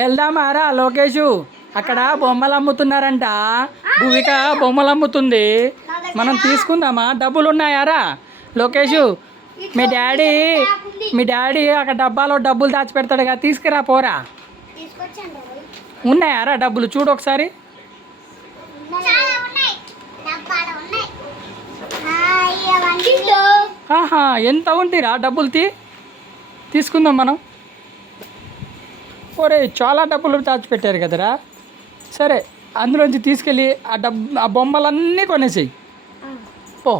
వెళ్దామారా లోకేషు? అక్కడ బొమ్మలు అమ్ముతున్నారంట. భూమిక బొమ్మలు అమ్ముతుంది. మనం తీసుకుందామా? డబ్బులు ఉన్నాయారా లోకేషు? మీ డాడీ అక్కడ డబ్బాలో డబ్బులు దాచిపెడతాడు కదా, తీసుకురా పోరా. ఉన్నాయారా డబ్బులు? చూడు ఒకసారి. ఆహా, ఎంత ఉందిరా డబ్బులు? తీసుకుందాం మనం. ఒరే, చాలా డబ్బులు దాచిపెట్టారు కదరా. సరే, అందులోంచి తీసుకెళ్ళి ఆ బొమ్మలన్నీ కొనేసేయి పో.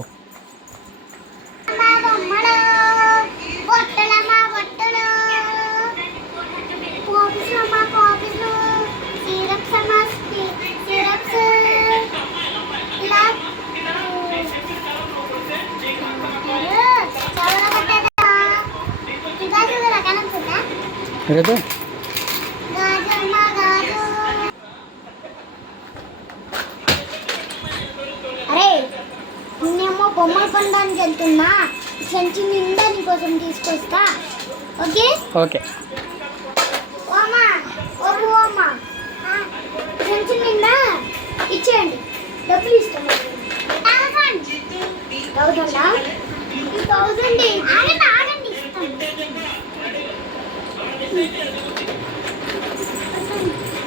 రేపు అరే, నేనేమో బొమ్మలు కొనడానికి వెళ్తున్నా. సంచి నిండా నీకోసం తీసుకొస్తా. Okay okay. ఓమా ఓమా, సంచి నిండా ఇచ్చేయండి. డబ్బులు ఇస్తాను. 1000 ఆగండి ఇస్తాను.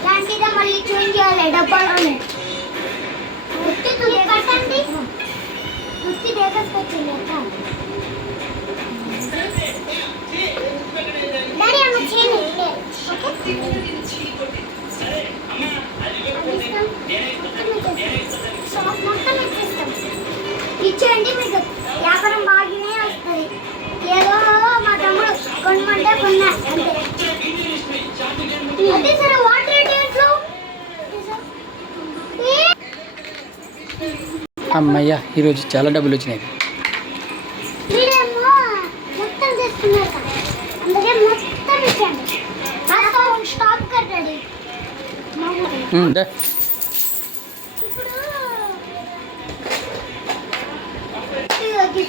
దాంట్లో మళ్ళీ చేంజ్ చేయాలి డబ్బాలోనే. కట్టండి, వృత్తి దేకొచ్చింది. డాడీ అమ్మ చేయండి. మొత్తం ఇచ్చేస్తాం. ఇచ్చేయండి, మీకు వ్యాపారం బాగానే వస్తుంది. ఏదో మా తమ్ముడు కొనమంటే కొన్నా అంతే. అదే సరే, వాటర్ ఏంట్లో అమ్మయ్యా, ఈరోజు చాలా డబ్బులు వచ్చినాయి. మీరేమో మొత్తం చేస్తున్నారు కదా, అందుకే మొత్తం ఇచ్చండి. స్టాప్ కట్టండి. ఇప్పుడు అది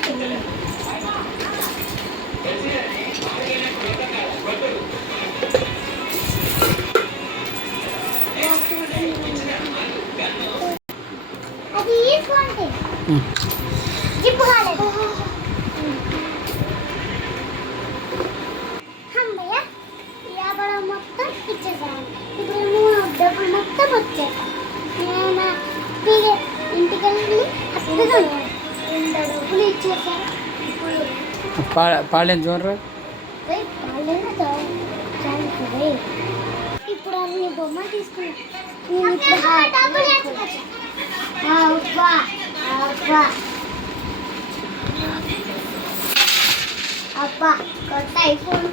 తీసుకోండి. జిప్పు కాలేదు. అమ్మయ్య, వ్యాపారం మొత్తం ఇచ్చేసాను. ఇప్పుడు డబ్బులు మొత్తం వచ్చేస్తాను. నేను ఇంటికి వెళ్ళి అప్పుడుగా డబ్బులు ఇచ్చేసాను. పాడేం చూడరా. ఇప్పుడు అన్ని బొమ్మలు తీసుకున్నాను. అబ్బా, కొత్త ఐఫోన్.